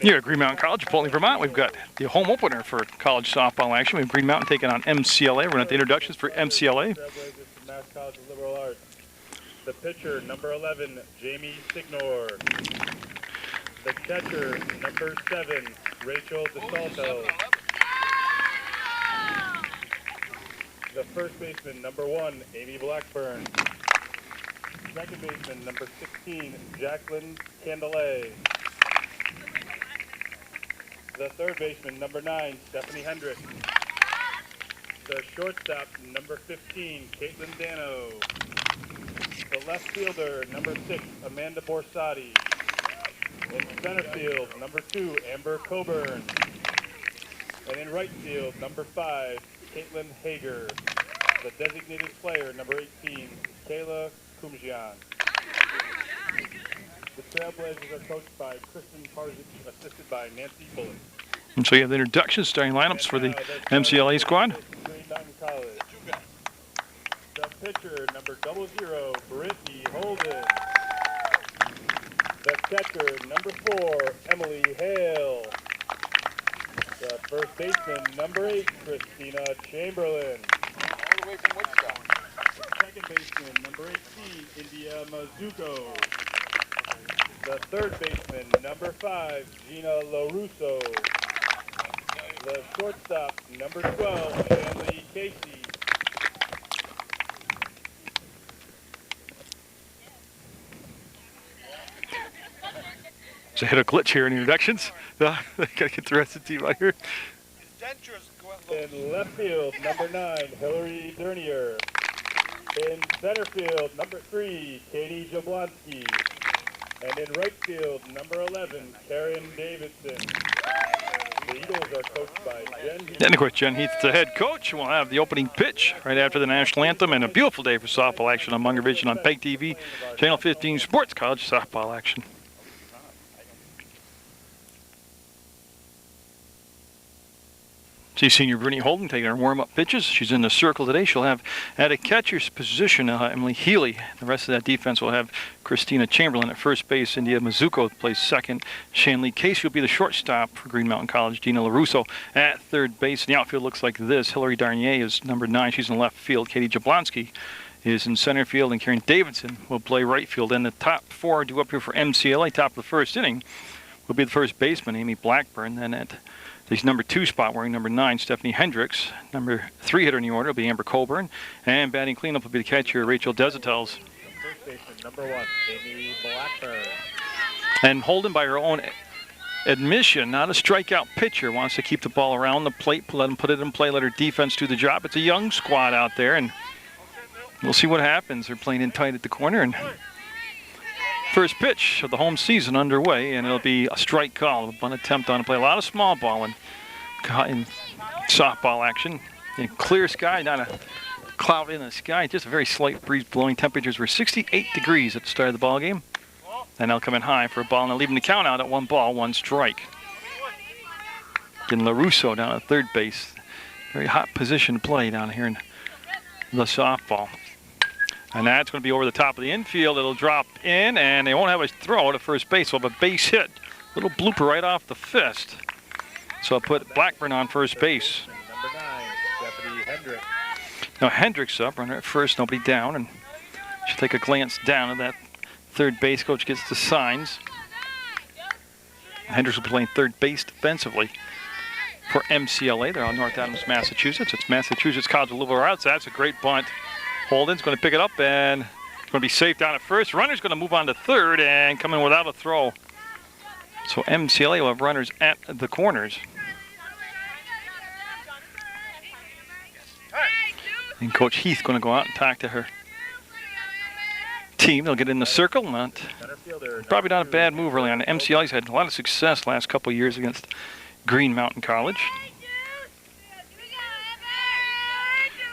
Here at Green Mountain College, Portland, Vermont, we've got the home opener for college softball action. We have Green Mountain taking on MCLA. We're going to have the introductions for MCLA. The pitcher, number 11, Jamie Signor. The catcher, number 7, Rachel DeSalto. The first baseman, number 1, Amy Blackburn. Second baseman, number 16, Jacqueline Candelet. The third baseman, number 9, Stephanie Hendricks. The shortstop, number 15, Caitlin Dano. The left fielder, number 6, Amanda Borsati. In center field, number 2, Amber Coburn. And in right field, number 5, Caitlin Hager. The designated player, number 18, Kayla Kumjian. The Trailblazers are coached by Kristen Parzic, assisted by Nancy Bullock. And so you have the introductions, starting lineups for the MCLA squad. The pitcher, number 00, Brittany Holden. The catcher, number 4, Emily Hale. The first baseman, number 8, Christina Chamberlain. All the way from Wichita. The second baseman, number 18, India Mazuko. The third baseman, number 5, Gina LaRusso. The shortstop, number 12, Shanley Casey. So I hit a glitch here in introductions. I gotta get the rest of the team out here. In left field, number 9, Hillary Dernier. In center field, number 3, Katie Jablonski. And in right field, number 11, Karen Davidson. The Eagles are coached by Jen Heath. And of course, Jen Heath, the head coach. We'll have the opening pitch right after the national anthem, and a beautiful day for softball action on Munger Vision on PEGTV, Channel 15 Sports College softball action. See senior Brittany Holden taking her warm-up pitches. She's in the circle today. She'll have at a catcher's position Emily Healy. The rest of that defense will have Christina Chamberlain at first base. India Mizuko plays second. Shanley Casey will be the shortstop for Green Mountain College. Gina LaRusso at third base. And the outfield looks like this. Hillary Darnier is number 9. She's in left field. Katie Jablonski is in center field. And Karen Davidson will play right field. And the top 4 due up here for MCLA, top of the first inning, will be the first baseman, Amy Blackburn. Then at the number 2 spot, wearing number 9, Stephanie Hendricks. Number 3 hitter in the order will be Amber Coburn. And batting cleanup will be the catcher, Rachel Desitels. First baseman, number 1, Amy Blackburn. And Holden, by her own admission, not a strikeout pitcher, wants to keep the ball around the plate, let them put it in play, let her defense do the job. It's a young squad out there, and we'll see what happens. They're playing in tight at the corner, and first pitch of the home season underway, and it'll be a strike call, an attempt on to play a lot of small ball in softball action. In clear sky, not a cloud in the sky, just a very slight breeze blowing. Temperatures were 68 degrees at the start of the ball game, and they'll come in high for a ball, and they're leaving the count out at 1 ball, 1 strike. Again, LaRusso down at third base. Very hot position to play down here in the softball. And that's going to be over the top of the infield. It'll drop in, and they won't have a throw to first base. We'll have a base hit. Little blooper right off the fist. So I'll put Blackburn on first base. Number 9, Stephanie Hendricks. Now Hendricks up, runner at first, nobody down. And she'll take a glance down at that third base. Coach gets the signs. Hendricks will be playing third base defensively for MCLA. They're on North Adams, Massachusetts. It's Massachusetts College of Liberal Arts. That's a great bunt. Holden's going to pick it up, and it's going to be safe down at first. Runner's going to move on to third and come in without a throw. So MCLA will have runners at the corners. And Coach Heath going to go out and talk to her team. They'll get in the circle. Probably not a bad move early on. MCLA's had a lot of success last couple of years against Green Mountain College.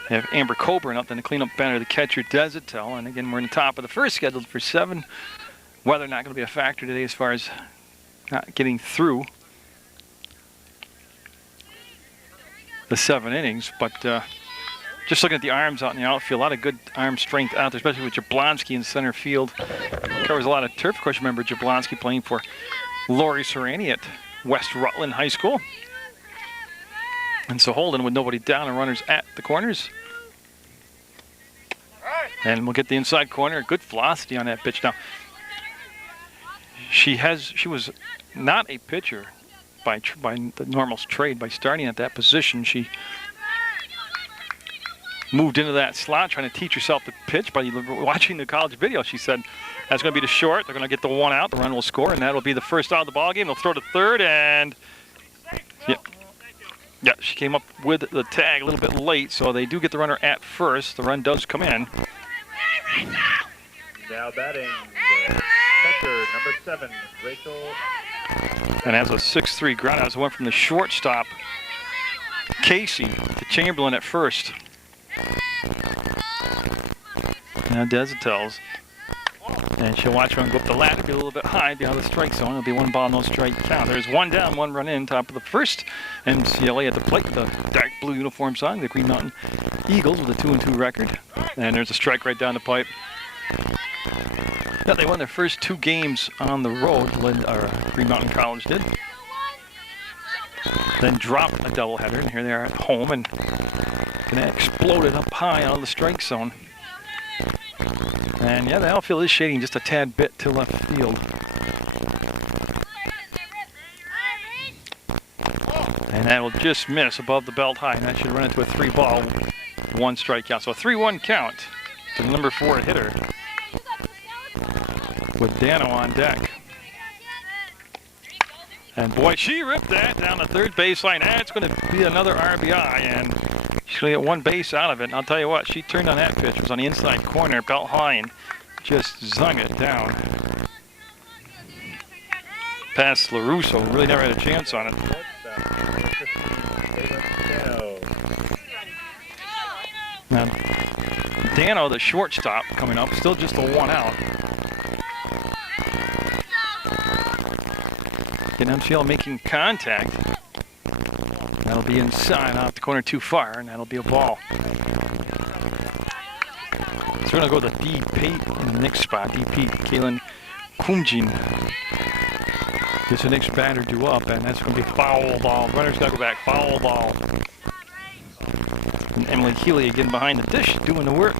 They have Amber Coburn up, then the cleanup batter, the catcher Desitel. And again, we're in the top of the first, scheduled for 7. Weather not going to be a factor today as far as not getting through the 7 innings. But just looking at the arms out in the outfield, a lot of good arm strength out there, especially with Jablonski in center field. Covers a lot of turf. Of course, remember Jablonski playing for Lori Serrani at West Rutland High School. And so Holden with nobody down and runners at the corners. And we'll get the inside corner. Good velocity on that pitch. Now, she was not a pitcher by the normal trade. By starting at that position, she moved into that slot, trying to teach herself to pitch. By watching the college video, she said that's going to be the short. They're going to get the one out. The run will score, and that'll be the first out of the ball game. They'll throw to third, and yeah, she came up with the tag a little bit late, so they do get the runner at first. The run does come in. Now batting, the catcher, number 7, Rachel. And has a 6-3 ground out. So went from the shortstop, Casey, to Chamberlain at first. Now Desitels. And she'll watch run go up the ladder, be a little bit high behind the strike zone. It'll be 1 ball, no strike count. There's 1 down, 1 run in, top of the first. MCLA at the plate, the dark blue uniforms on, the Green Mountain Eagles with a 2-2 record. And there's a strike right down the pipe. Yeah, they won their first 2 games on the road, Green Mountain College did. Then dropped a doubleheader, and here they are at home, and gonna explode it up high out of the strike zone. And yeah, the outfield is shading just a tad bit to left field. And that will just miss above the belt high, and that should run into a 3 ball, 1 strike count. So a 3-1 count to the number 4 hitter with Dano on deck. And boy, she ripped that down the third baseline. That's going to be another RBI, and she's going to get 1 base out of it. And I'll tell you what, she turned on that pitch. It was on the inside corner, belt high, and just zung it down. Past LaRusso, really never had a chance on it. Now, Dano, the shortstop, coming up, still just a 1 out. And MCL making contact. That'll be inside, off the corner too far, and that'll be a ball. So we're going to go with D. Pate in the next spot. D. Pate, Kaylin Kumjin. Gets the next batter due up, and that's going to be foul ball. Runner's got to go back, foul ball. And Emily Healy again behind the dish, doing the work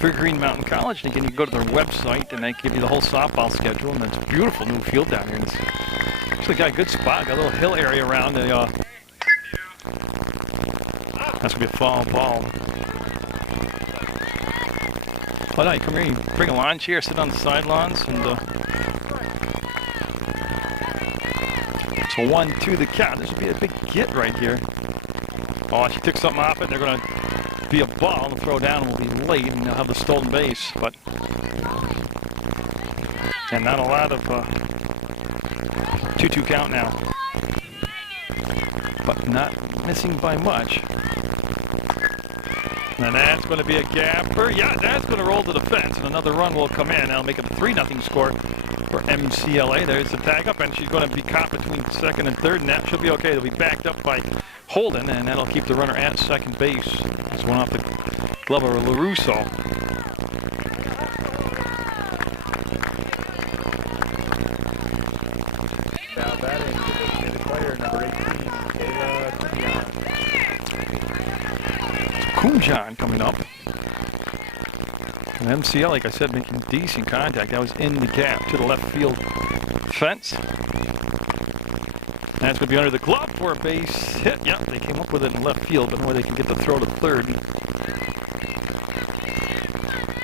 for Green Mountain College. And again, you can go to their website, and they give you the whole softball schedule, and it's a beautiful new field down here. And it's actually got a good spot, got a little hill area around the, that's going to be a foul ball. But I come here, you bring a lawn chair, sit on the sidelines, and so 1-2 the count. This would be a big get right here. Oh, she took something off it. They're going to be a ball. The throw down will be late, and they'll have the stolen base. But and not a lot of 2-2 count now. But not missing by much. And that's going to be a gapper. Yeah, that's going to roll to the fence, and another run will come in. That'll make it a 3-0 score for MCLA. There's the tag up, and she's going to be caught between second and third, and that should be okay. They'll be backed up by Holden, and that'll keep the runner at second base. It's one off the glove of LaRusso. Now batting, the player, number 18, Kayla Kumjan coming up. And MCL, like I said, making decent contact. That was in the gap to the left field fence. And that's going to be under the glove for a base hit. Yep, they came up with it in left field, but no way they can get the throw to third.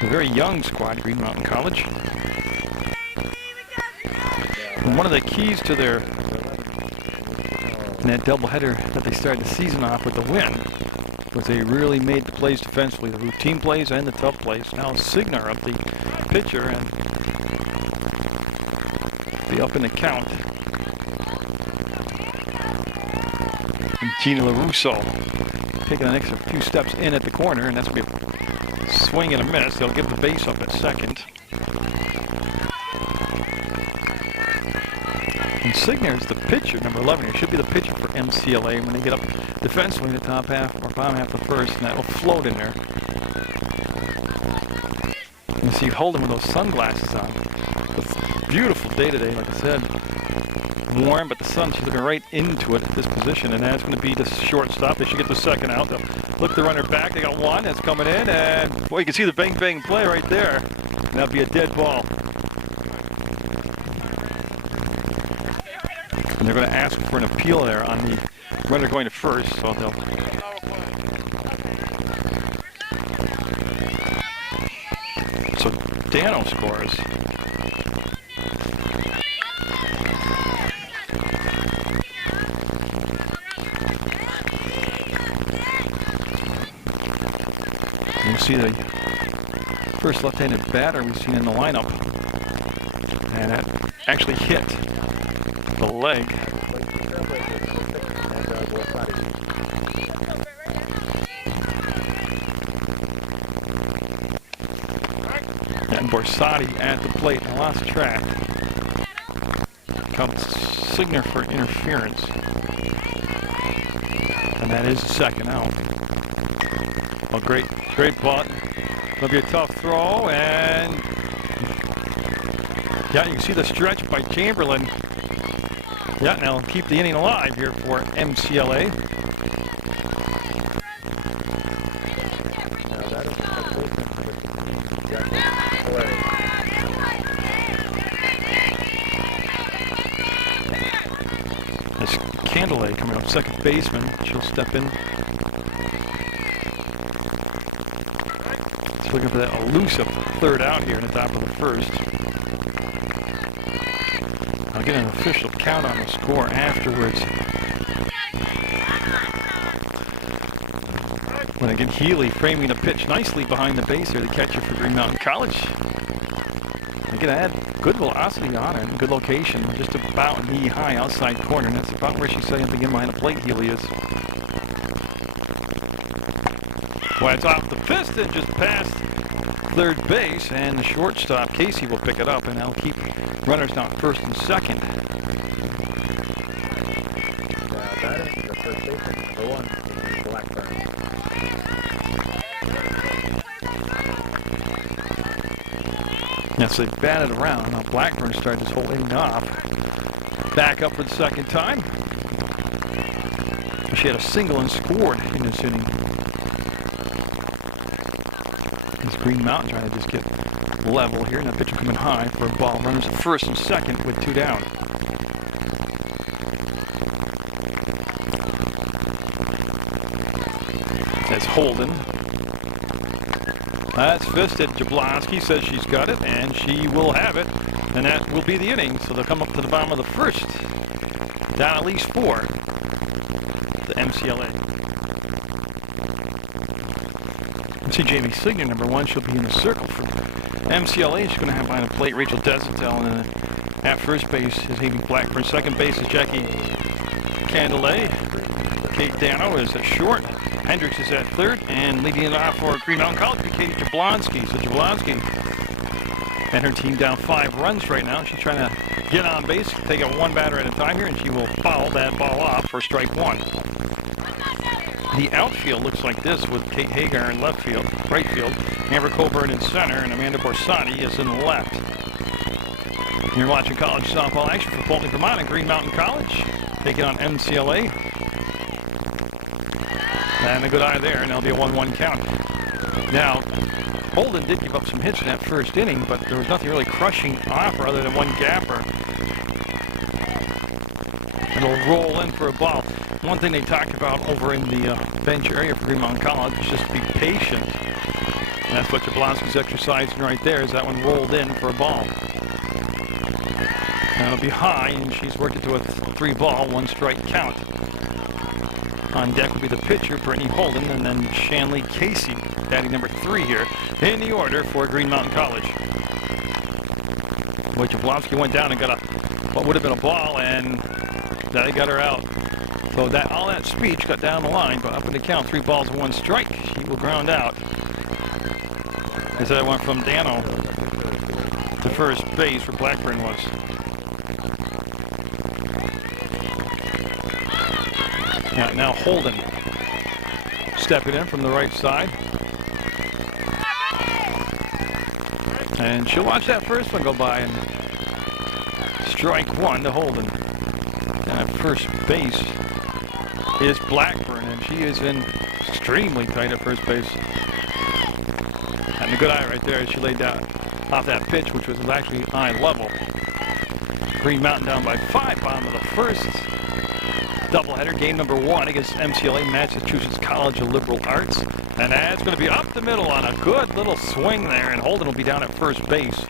A very young squad, Green Mountain College. And one of the keys to their in that doubleheader that they started the season off with the win was they really made the plays defensively, the routine plays and the tough plays. Now Signar up the pitcher and be up in the count. And Gina LaRusso taking an extra few steps in at the corner, and that's going to be a swing and a miss. They'll give the base up at second. And Signar is the pitcher, number 11 here. Should be the pitcher for MCLA when they get up defensively in the top half or bottom half of the first, and that will float in there. You see Holden with those sunglasses on. It's a beautiful day today, like I said. warm, but the sun's looking right into it at this position, and that's going to be the shortstop. They should get the second out. They'll look the runner back. They got one that's coming in, and boy, you can see the bang bang play right there. And that'll be a dead ball. And they're going to ask for an appeal there on the runner going to first, so they'll. So Dano scores. You see the first left-handed batter we've seen in the lineup, and that actually hit the leg. And Borsati at the plate, and lost track. Comes signal for interference, and that is the second out. Oh, great butt. It'll be a tough throw, and yeah, you can see the stretch by Chamberlain. Yeah, now keep the inning alive here for MCLA. This Candelay coming up, second baseman. She'll step in. It's looking for that elusive third out here in the top of the first. I'll get an official count on the score afterwards. When again, Healy framing the pitch nicely behind the base here, the catcher for Green Mountain College. Again, I had good velocity on it, good location, just about knee high outside corner, and that's about where she's setting up again behind the plate. Healy is. Well, it's off the piston, just past third base, and the shortstop, Casey, will pick it up, and that'll keep runners down first and second. Batting, the first baseman, number 1, Blackburn. Now, so they batted around. Now Blackburn started this whole inning off. Back up for the second time. She had a single and scored in this inning. This Green Mountain trying to just get level here. Now pitcher coming high for a ball. Runners at first and second with 2 down. That's Holden. That's fisted. Jablonski says she's got it, and she will have it. And that will be the inning. So they'll come up to the bottom of the first. Down at least 4. The MCLA. You see Jamie Signer, number 1. She'll be in the circle for MCLA. She's going to have behind the plate Rachel Desatel. And at first base is Amy Blackburn. Second base is Jackie Candelay. Kate Dano is at short. Hendricks is at third, and leading it off for Green Mountain College, Katie Jablonski. So Jablonski and her team down 5 runs right now. She's trying to get on base, take it 1 batter at a time here, and she will foul that ball off for strike 1. The outfield looks like this with Kate Hagar in left field, right field, Amber Coburn in center, and Amanda Borsati is in the left. You're watching college softball action for Fulton, Vermont, and Green Mountain College, taking on MCLA. And a good eye there, and there'll be a 1-1 count. Now, Holden did give up some hits in that first inning, but there was nothing really crushing off her other than 1 gapper. It'll roll in for a ball. One thing they talked about over in the bench area for Green Mountain College is just be patient. And that's what Jablonski's exercising right there, is that one rolled in for a ball. And it'll be high, and she's worked it to a 3-ball, 1-strike count. On deck will be the pitcher, Brittany Holden, and then Shanley Casey, batting number 3 here in the order for Green Mountain College. Boy, Jablonski went down and got what would have been a ball, and they got her out. So that all that speed got down the line, but up in the count, 3 balls and 1 strike. She will ground out. As that went from Dano to first base where Blackburn was. Yeah, now Holden stepping in from the right side. And she'll watch that first one go by, and strike 1 to Holden. down at first base is Blackburn, and she is in extremely tight at first base. And a good eye right there as she laid down off that pitch, which was actually eye level. Green Mountain down by 5, bottom of the first. Doubleheader, game number 1 against MCLA, Massachusetts College of Liberal Arts. And that's going to be up the middle on a good little swing there, and Holden will be down at first base.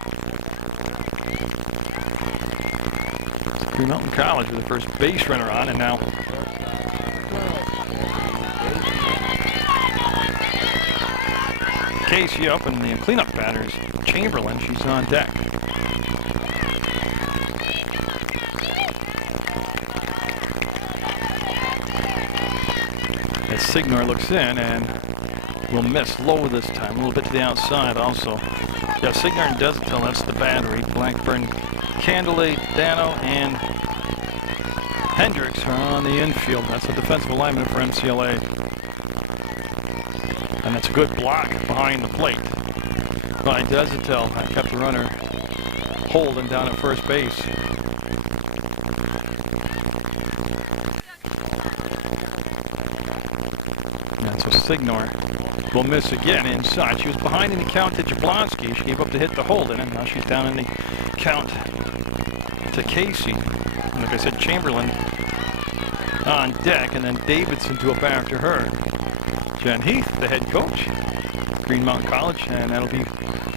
Green Mountain College with the first base runner on, and now Casey up, and the cleanup batters, Chamberlain, she's on deck. As Signor looks in and will miss low this time, a little bit to the outside also. Yeah, Signor and Desatel, that's the battery. Blackburn, Candelay, Dano, and Hendricks are on the infield. That's a defensive alignment for MCLA. And it's a good block behind the plate by Desatel. That kept the runner Holden down at first base. That's a Signor. Will miss again inside. She was behind in the count to Jablonski. She gave up the hit to Holden, and now she's down in the count to Casey. And like I said, Chamberlain on deck, and then Davidson to up after her. Jen Heath, the head coach, Green Mountain College, and that'll be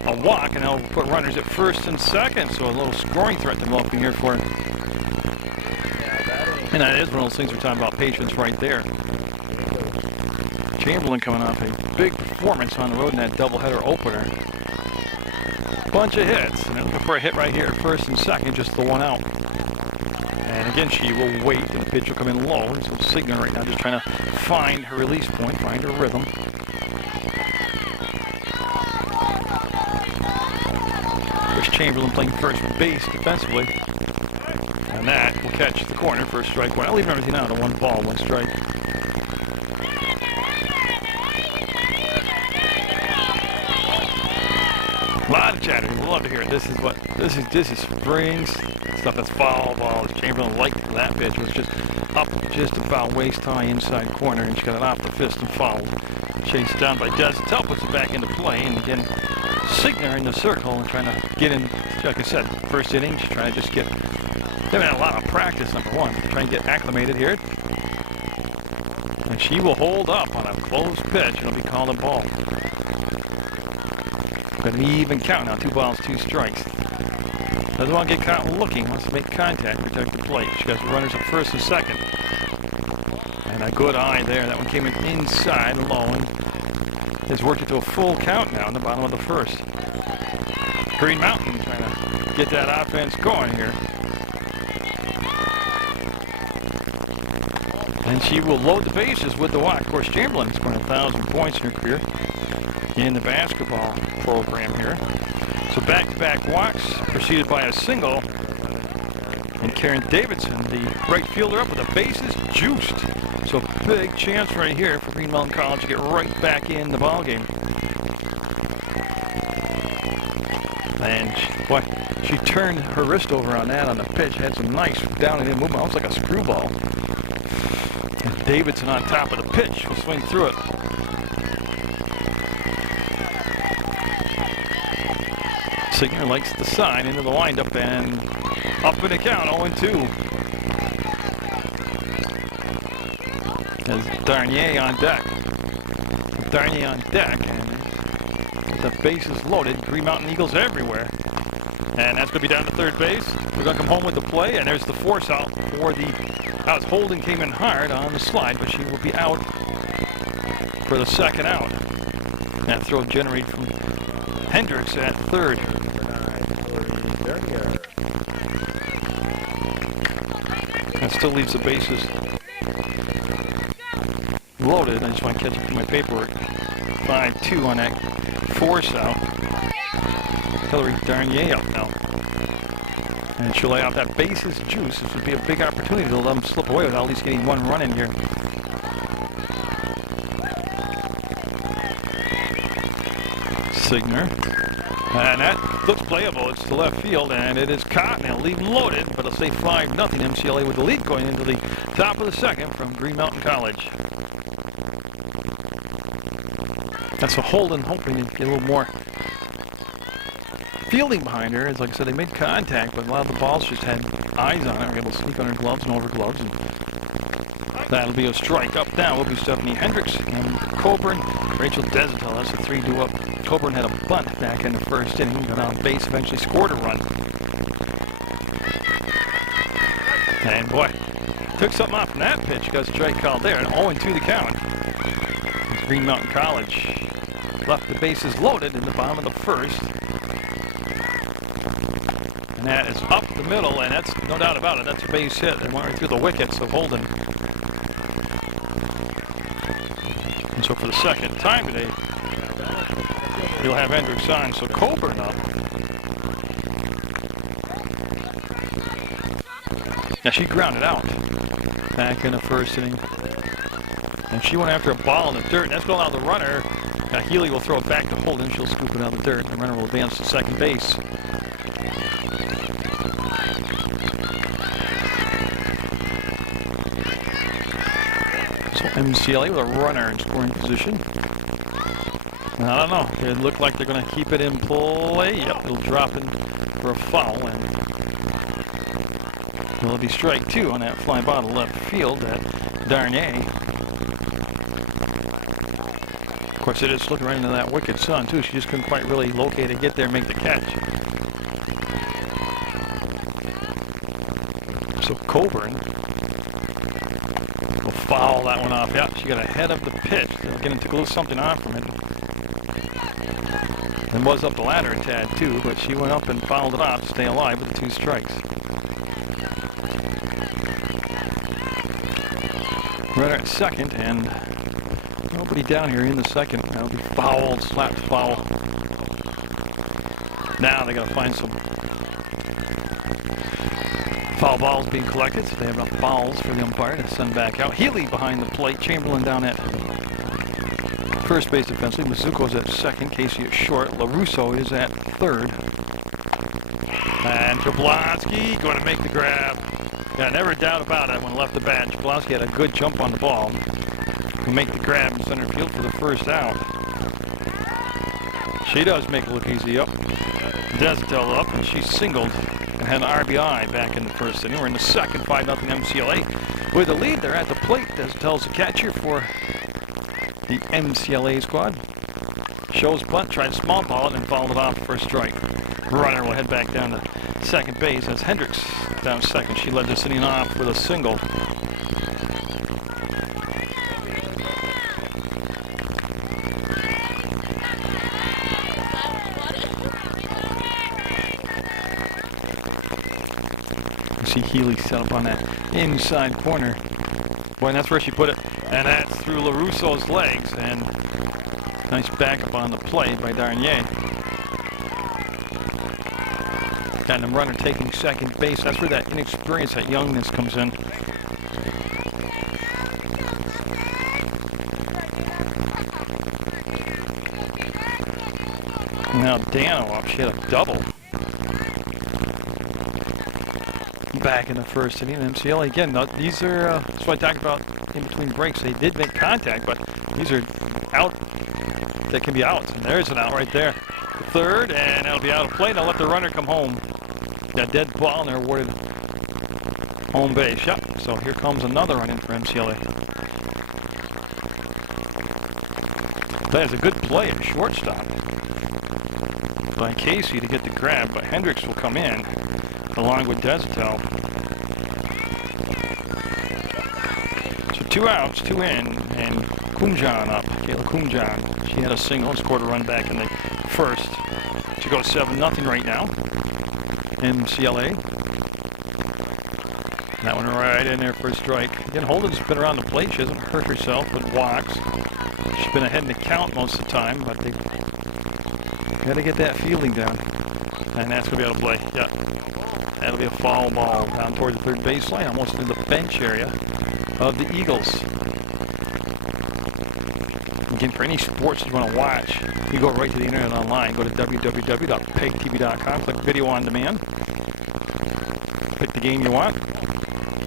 a walk, and that'll put runners at first and second, so a little scoring threat developing here for it. And that is one of those things we're talking about, patience right there. Chamberlain coming off a big performance on the road in that doubleheader opener. Bunch of hits, and they're looking for a hit right here at first and second, just the one out. And again, she will wait, and the pitch will come in low. So Signor right now just trying to find her release point, find her rhythm. There's Chamberlain playing first base defensively. And that will catch the corner for a strike one. I'll leave everything out on 1 ball, 1 strike. A lot of chatter. We'll love to hear it. This is spring stuff. That's foul ball. Chamberlain liked that pitch. It was just up just about waist high inside corner, and she got it off the fist and fouled. Chased down by Desatel, puts it back into play, and again Signor in the circle and trying to get in. Like I said, first inning, she's trying to just get. They've had a lot of practice. Number 1, trying to get acclimated here, and she will hold up on a close pitch. It'll be called a ball. Got an even count now, 2 balls, 2 strikes. Doesn't want to get caught looking, wants to make contact, protect the plate. She got the runners at first and second. And a good eye there. That one came in inside low and has worked it to a full count now in the bottom of the first. Green Mountain trying to get that offense going here. And she will load the bases with the walk. Of course, Chamberlain has scored 1,000 points in her career in the basketball program here. So back-to-back walks, preceded by a single. And Karen Davidson, the right fielder, up with the bases juiced. So big chance right here for Green Mountain College to get right back in the ballgame. And she turned her wrist over on that on the pitch, had some nice down and in movement, almost like a screwball. And Davidson on top of the pitch will swing through it. Signor likes the sign into the windup and up in the count, 0-2. As Darnier on deck. Darnier on deck, and the bases loaded. Green Mountain Eagles everywhere. And that's going to be down to third base. We're going to come home with the play, and there's the force out for the outs. Holden came in hard on the slide, but she will be out for the second out. That throw generated from Hendricks at third. That still leaves the bases loaded. I just want to catch up to my paperwork. 5-2 on that force out. Hillary Darnier up now. And she'll lay out that bases juice. This would be a big opportunity to let them slip away without at least getting 1 run in here. Signor. And that Looks playable. It's to left field, and it is caught. And it'll leave loaded, but it'll stay 5-0. MCLA with the lead going into the top of the second from Green Mountain College. That's a Holden hoping to get a little more fielding behind her. As like I said, they made contact, but a lot of the balls just had eyes on it. Were able to sneak under gloves and over gloves. And that'll be a strike. Up now will be Stephanie Hendricks and Coburn. Rachel Desatel, that's a 3-2 up. Coburn had a bunt back in the first inning. Got on base, eventually scored a run. And boy, took something off from that pitch. Got a strike called there, and 0-2 the count. Green Mountain College left the bases loaded in the bottom of the first. And that is up the middle, and that's no doubt about it. That's a base hit. It went right through the wickets of Holden. And so for the second time today, you'll have Hendricks on. So Coburn up. Now she grounded out back in the first inning. And she went after a ball in the dirt. That's going out the runner. Healy will throw it back to Holden. She'll scoop it out of the dirt. The runner will advance to second base. So MCLA with a runner in scoring position. I don't know. It looked like they're going to keep it in play. Yep, it'll drop in for a foul. And it'll be strike 2 on that fly ball to left field at Darnay. Of course, it is looking right into that wicked sun, too. She just couldn't quite really locate it, get there, and make the catch. So Coburn will foul that one off. Yeah, she got ahead of the pitch. They're getting to glue something off from it. And was up the ladder a tad, too, but she went up and fouled it off to stay alive with 2 strikes. Runner at second, and nobody down here in the second. That'll be fouled, slapped foul. Now they got to find some foul balls being collected. So they have enough fouls for the umpire to send back out. Healy behind the plate. Chamberlain down at first base defensively. Mizuko's at second. Casey at short. LaRusso is at third. And Jablonski going to make the grab. Yeah, never a doubt about it when left the bat. Jablonski had a good jump on the ball. He'll make the grab in center field for the first out. She does make it look easy up. Desatel up, and she singled and had an RBI back in the first inning. We're in the second, 5-0 MCLA. With the lead, they're at the plate. Desatel's the catcher for the MCLA squad. Shows bunt, tried to small ball it, and fouled it off for a strike. Runner will head back down to second base as Hendricks down second. She led this inning off with a single. You see Healy set up on that inside corner. Boy, and that's where she put it. And that's through LaRusso's legs. And nice backup on the play by Darnier. Got the runner taking second base. That's where that inexperience, that youngness comes in. Now Dano up. She had a double. Back in the first inning. MCLA again. These are that's what I talked about in between breaks. They did make contact, but these are out that can be outs. And there's an out right there. The third, and that'll be out of play. Now let the runner come home. That dead ball, and they're awarded home base. Yep. So here comes another run in for MCLA. That is a good play at shortstop by Casey to get the grab, but Hendricks will come in along with Desatel. So 2 outs, 2 in, and Kumjan up. Kayla Kumjan. She had a single and scored a run back in the first. She goes 7-0 right now. MCLA. That one right in there for a strike. Again, Holden's been around the plate. She hasn't hurt herself with walks. She's been ahead in the count most of the time, but they got to get that fielding down. And that's going to be out of play. Yeah. That'll be a foul ball down toward the third baseline, almost in the bench area of the Eagles. Again, for any sports you want to watch, you go right to the internet online. Go to www.pegtv.com, click Video on Demand. Pick the game you want.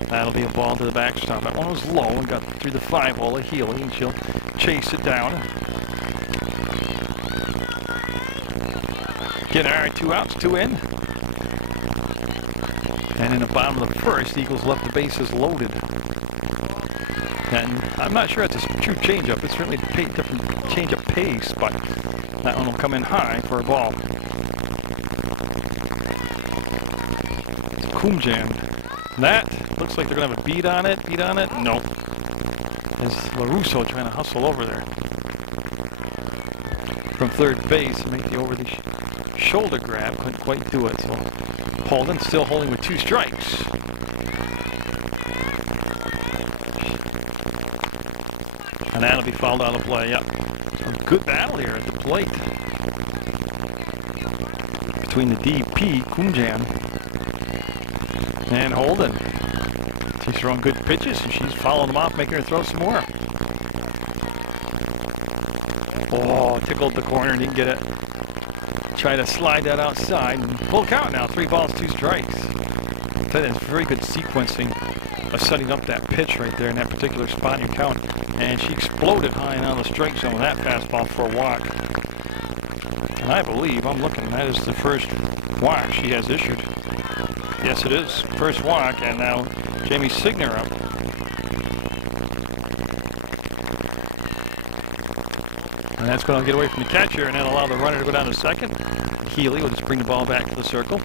That'll be a ball to the backstop. That one was low and got through the 5-hole of Healy, and she'll chase it down. Again, all right, 2 outs, 2 in. And in the bottom of the first, the Eagles left the bases loaded. And I'm not sure it's a true changeup. It's certainly a different changeup pace, but that one will come in high for a ball. Munger. That looks like they're going to have a beat on it. No. Is LaRusso trying to hustle over there. From third base, make the over the shoulder grab. Couldn't quite do it. So Holden still holding with 2 strikes. And that'll be fouled out of play. Yep. Some good battle here at the plate between the DP, Kumjan, and Holden. She's throwing good pitches, and she's following them off, making her throw some more. Oh, tickled the corner, didn't get it. Try to slide that outside, and full count now, 3 balls, 2 strikes. That is very good sequencing of setting up that pitch right there in that particular spot in your count. And she exploded high and out of the strike zone with that fastball for a walk. And I believe, I'm looking, that is the first walk she has issued. Yes, it is. First walk, and now Jamie Signer up. And that's going to get away from the catcher, and that'll allow the runner to go down to second. Healy will just bring the ball back to the circle.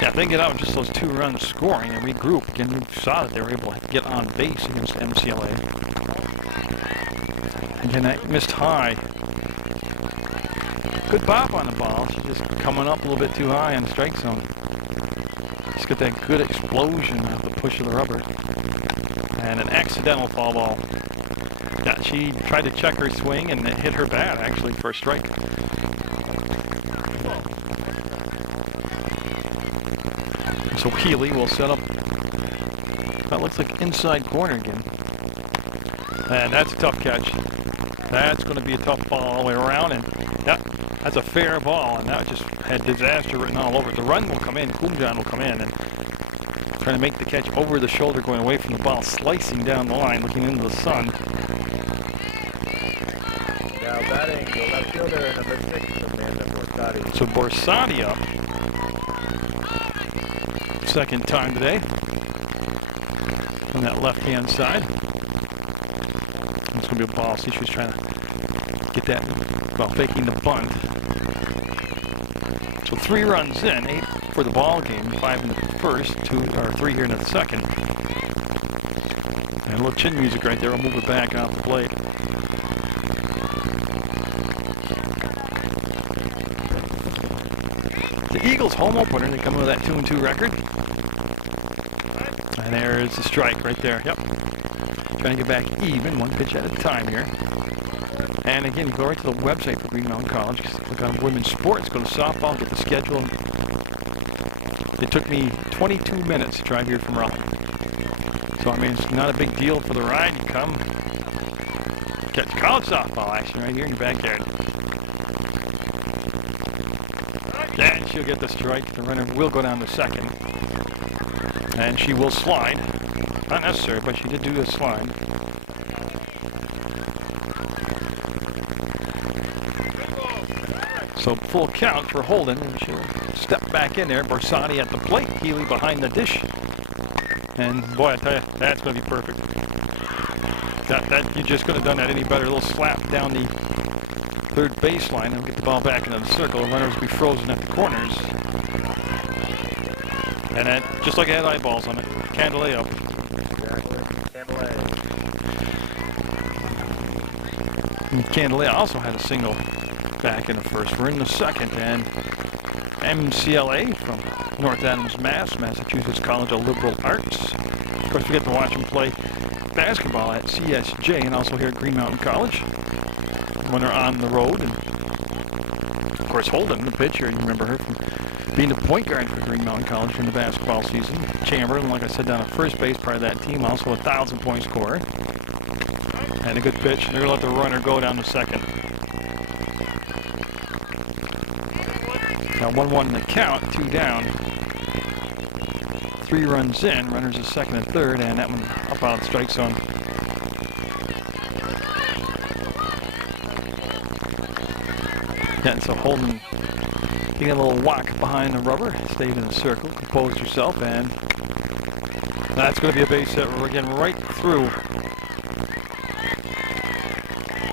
Yeah, if they get out with just those 2 runs scoring and regroup, again, we saw that they were able to get on base against MCLA. Again, that missed high. Good pop on the ball. She's just coming up a little bit too high in the strike zone. Just got that good explosion of the push of the rubber. And an accidental foul ball. Yeah, she tried to check her swing and it hit her bat, actually, for a strike. So Healy will set up, that looks like inside corner again. And that's a tough catch. That's going to be a tough ball all the way around. And yeah, that's a fair ball. And that just had disaster written all over it. The run will come in, Kumjan will come in. And trying to make the catch over the shoulder, going away from the ball, slicing down the line, looking into the sun. Now batting, the left fielder, number 6, Amanda Borsati. So Borsati up. Second time today on that left-hand side. It's going to be a ball. See, she was trying to get that, well, faking the bunt. So 3 runs in, 8 for the ball game, 5 in the first, 3 here in the second. And a little chin music right there. We'll move it back off the plate. The Eagles' home opener, they come in with that 2-2 record. And there's the strike right there. Yep. Trying to get back even, 1 pitch at a time here. And again, you go right to the website for Green Mountain College. Click on women's sports, go to softball, get the schedule. It took me 22 minutes to drive here from Raleigh. So, I mean, it's not a big deal for the ride. You come, catch college softball action right here in your backyard. And she'll get the strike. The runner will go down to second. And she will slide. Not necessary, but she did do a slide. So full count for Holden. And she'll step back in there. Borsati at the plate. Healy behind the dish. And boy, I tell you, that's going to be perfect. That you just couldn't have done that any better. A little slap down the third baseline and get the ball back into the circle. The runners will be frozen at the corners. And then, just like I had eyeballs on it, Candelay up. Candelay also had a single back in the first. We're in the second, and MCLA from North Adams, Massachusetts College of Liberal Arts. Of course, we get to watch them play basketball at CSJ and also here at Green Mountain College when they're on the road. And of course, Holden, the pitcher, you remember her from being the point guard for Green Mountain College in the basketball season. Chamberlain, like I said, down at first base, part of that team, also a 1,000-point scorer. And a good pitch, and they're going to let the runner go down to second. Now 1-1 in the count, 2 down. 3 runs in, runners at second and third, and that one up out of the strike zone. Yeah, so Holden getting a little walk behind the rubber, stayed in the circle, composed yourself, and that's going to be a base hit. We're getting right through.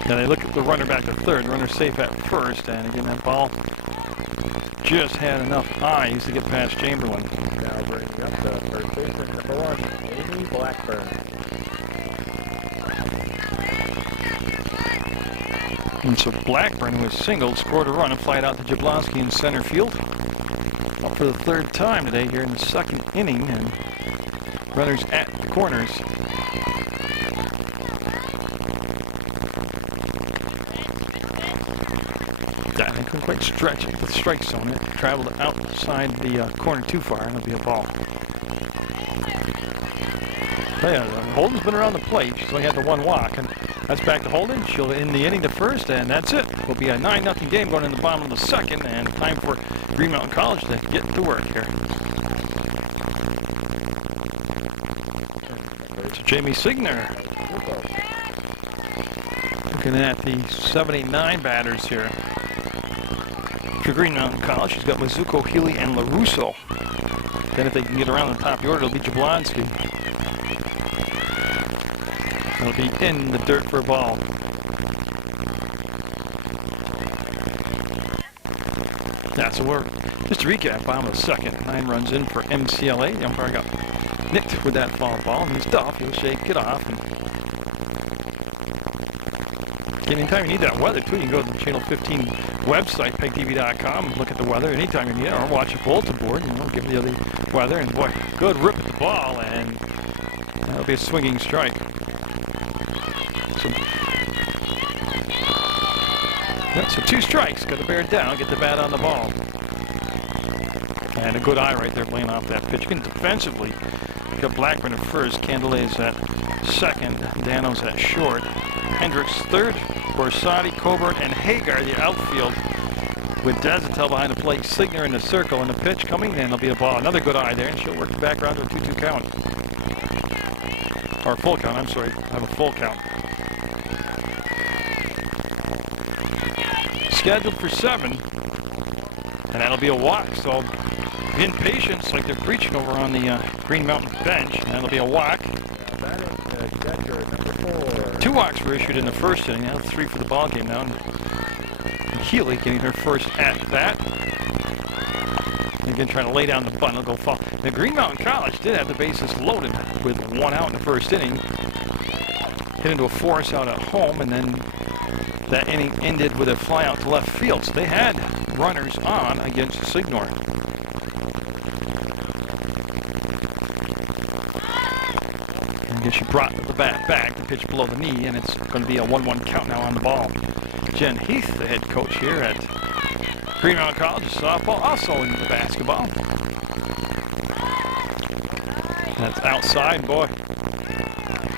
Now they look at the runner back to third, runner safe at first, and again that ball just had enough eyes to get past Chamberlain. Now bringing up the first baseman, number 1, Amy Blackburn. And so Blackburn, who was singled, scored a run and flied out to Jablonski in center field. Up for the 3rd time today here in the 2nd inning, and runners at the corners. That they couldn't quite stretch it to the strike zone. It traveled outside the corner too far, and it'll be a ball. But yeah, Holden's been around the plate. She's only had the 1 walk, and that's back to Holden. She'll end the inning to first, and that's it. It'll be a 9-0 game going in the bottom of the 2nd, and time for Green Mountain College to get to work here. So Jamie Signer looking at the 7-8-9 batters here for Green Mountain College. She's got Mizuko, Healy, and LaRusso. Then if they can get around the top of the order, it'll be Jablonski. It'll be in the dirt for a ball. Yeah, so we're, just to recap, bottom of the 2nd, 9 runs in for MCLA. The umpire got nicked with that foul ball, and he's tough. He'll shake it off. And anytime you need that weather, too, you can go to the Channel 15 website, PEGTV.com, and look at the weather anytime you need it, or watch a bulletin board, give you the weather, and boy, good rip at the ball, and that'll be a swinging strike. So 2 strikes, got to bear it down, get the bat on the ball. And a good eye right there playing off that pitch. Again, defensively, you got Blackburn at first, Candelay's at second, Dano's at short, Hendricks third, Borsati, Coburn, and Hagar the outfield. With Desatel behind the plate, Signer in the circle, and the pitch coming, and there'll be a ball. Another good eye there, and she'll work back around to a 2-2 count. Or full count, I'm sorry, have a full count. Scheduled for 7, and that'll be a walk. So impatience, like they're preaching over on the Green Mountain bench, and that'll be a walk. 2 walks were issued in the 1st inning. Now 3 for the ball game now. And Healy getting her first at bat. Again, trying to lay down the bunt. It'll go foul. The Green Mountain College did have the bases loaded with 1 out in the 1st inning. Hit into a force out at home, and then that inning ended with a fly out to left field. So they had runners on against Signor. And again, she brought the bat back, the pitch below the knee, and it's going to be a 1-1 count now on the ball. Jen Heath, the head coach here at Green Mountain College softball, also in the basketball. That's outside, boy.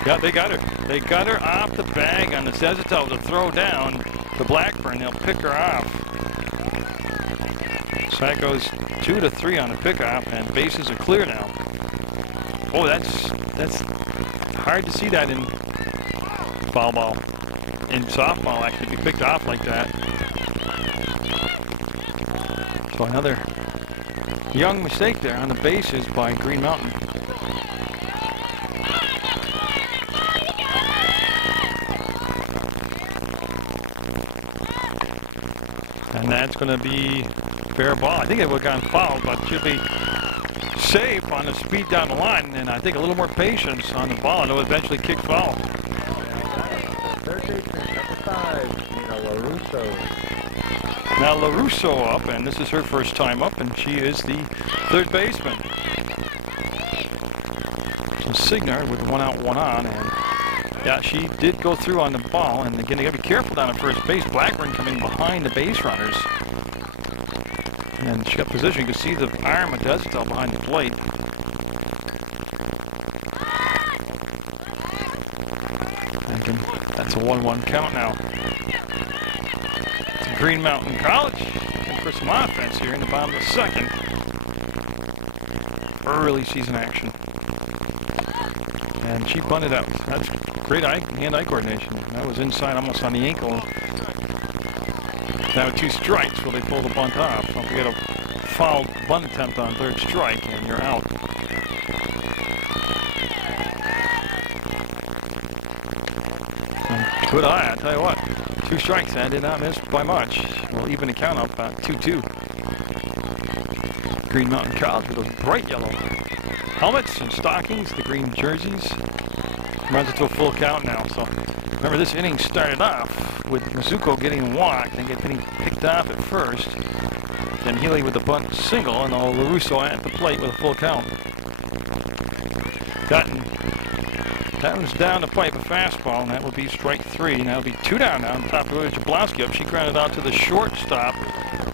Yeah, they got her. They got her off the bag on the Desatel to throw down to Blackburn. They'll pick her off. So that goes 2-3 on the pickoff, and bases are clear now. Oh, that's hard to see that in foul ball. In softball, actually, be picked off like that. So another young mistake there on the bases by Green Mountain. And that's going to be fair ball. I think it would have gone foul, but should be safe on the speed down the line, and I think a little more patience on the ball, and it'll eventually kick foul. Third baseman, number 5, LaRusso. Now LaRusso up, and this is her first time up, and she is the 3rd baseman. So Signar with 1 out, 1 on, and yeah, she did go through on the ball, and again, you got to be careful down at first base. Blackburn coming behind the base runners. And And she got position. You can see the arm of Desautels behind the plate. That's a 1-1 count now. It's Green Mountain College. And for some offense here in the bottom of the second. Early season action. And she bunted out. That's great hand-eye coordination. That was inside almost on the ankle. Now with 2 strikes, will they pull the bunt off? Don't forget a fouled bunt attempt on 3rd strike, and you're out. And good eye, I tell you what. 2 strikes, and did not miss by much. We'll even the count up 2-2. Green Mountain College with those bright yellow helmets and stockings, the green jerseys. Runs it to a full count now. So remember, this inning started off with Mizuko getting walked and getting picked off at first. Then Healy with the bunt single, and LaRusso at the plate with a full count. That one's down the pipe, a fastball, and that will be strike 3. And that'll be 2 down now. Top of the order, Jablonski up. She grounded out to the shortstop,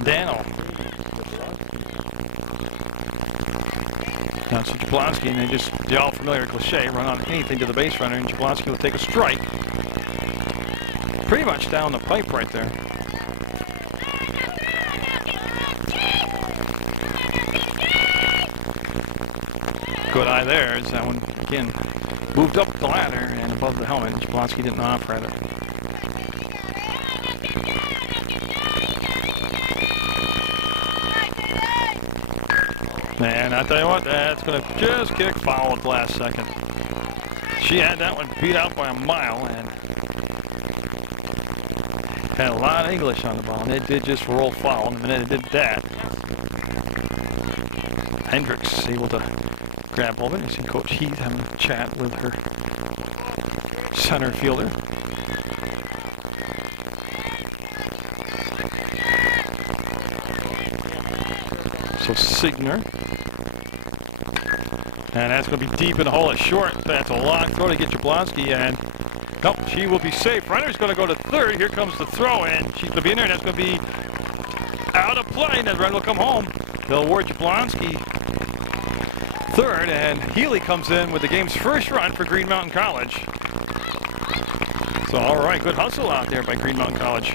Dano. Now it's Jablonski, and the all familiar cliche, run on anything to the base runner, and Jablonski will take a strike. Pretty much down the pipe right there. Good eye there as that one, again, moved up the ladder and above the helmet. Jablonski didn't offer at it. And I tell you what, that's going to just kick foul at the last second. She had that one beat out by a mile and had a lot of English on the ball, and it did just roll foul. And the minute it did that, Hendricks able to grab hold of it. You see Coach Heath having a chat with her center fielder. So Signer. And that's going to be deep in the hole at short. That's a long throw to get Jablonski, and nope, she will be safe. Runner's going to go to 3rd. Here comes the throw, and she's going to be in there. That's going to be out of play, and that run will come home. They'll award Jablonski 3rd, and Healy comes in with the game's first run for Green Mountain College. So, all right, good hustle out there by Green Mountain College.